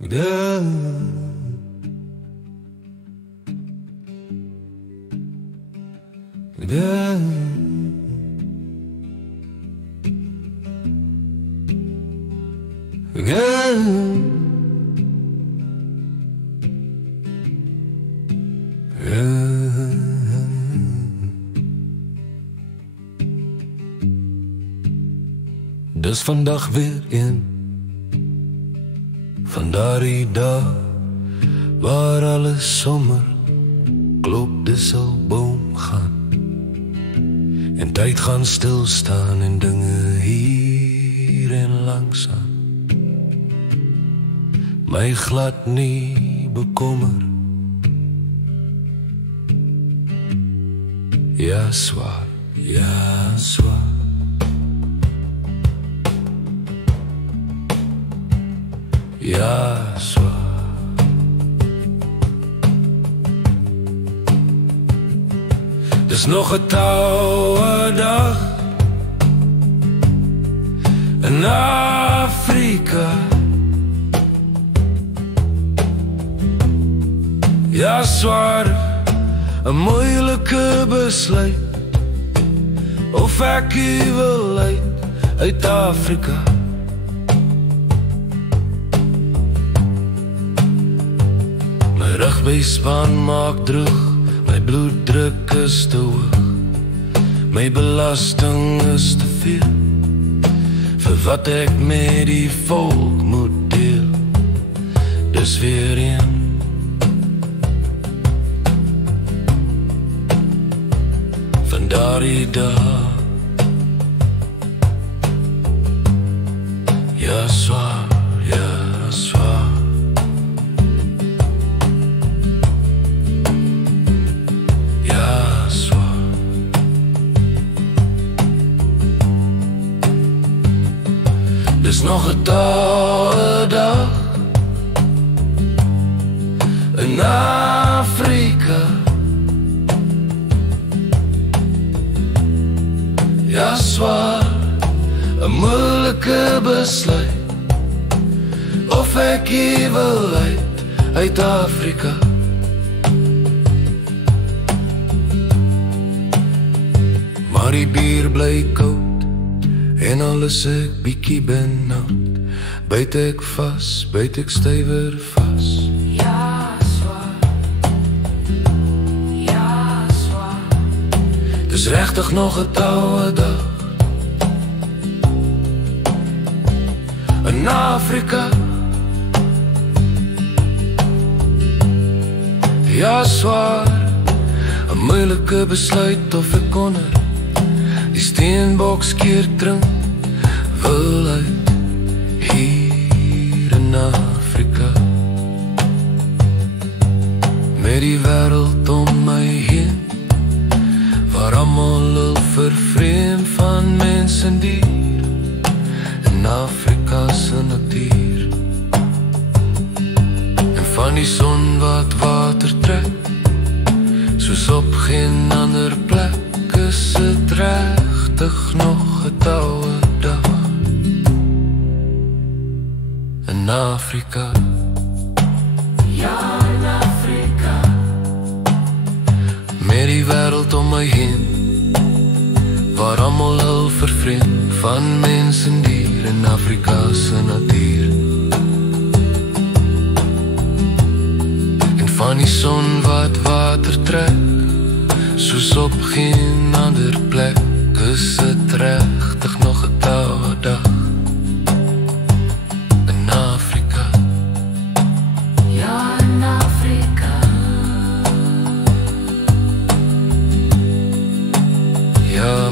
Da. Da. Dis vandag weer een van daardie dae waar alles sommer klop dis al boom gaan en tyd gaan stilstaan en dinge hier en langsaan my glad nie bekommer. Ja swaar, ja swaar. Ja, zwaar. Dis nog 'n touwe dag in Afrika. Ja, zwaar, 'n moeilike besluit of ek wil uit Afrika. Rugbyspan maak droog, my bloeddruk is te hoog, my belasting is te veel vir wat ek met die volk moet deel. Dis weer een van daardie dae. Ja swaar, ja swaar. Dis nog 'n dag in Afrika. Ja swaar, 'n moeilike besluit of ek wil uit Afrika. Maar die bier bly koud en al is ek bietjie benoud, byt ek vas, byt ek stywer vas. Ja swaar, ja swaar. Dis regtig nog 'n touwe dag in Afrika. Ja swaar, 'n moeilike besluit of ek onder die steenboks keer drink wil uit hier in Afrika. Met die wêreld om my heen waar almal vervreem van mens en dier in Afrika se natuur. En van die son wat water trek soos op geen ander plek, is het regtig nog 'n touwe dag in Afrika. Ja in Afrika. Met die wêreld om my heen waar almal al vervreem van mens en dier in Afrika se natuur. En van die son wat water trek soos op geen ander plek, is het regtig nog 'n touwe dag in Afrika. Ja in Afrika. Ja,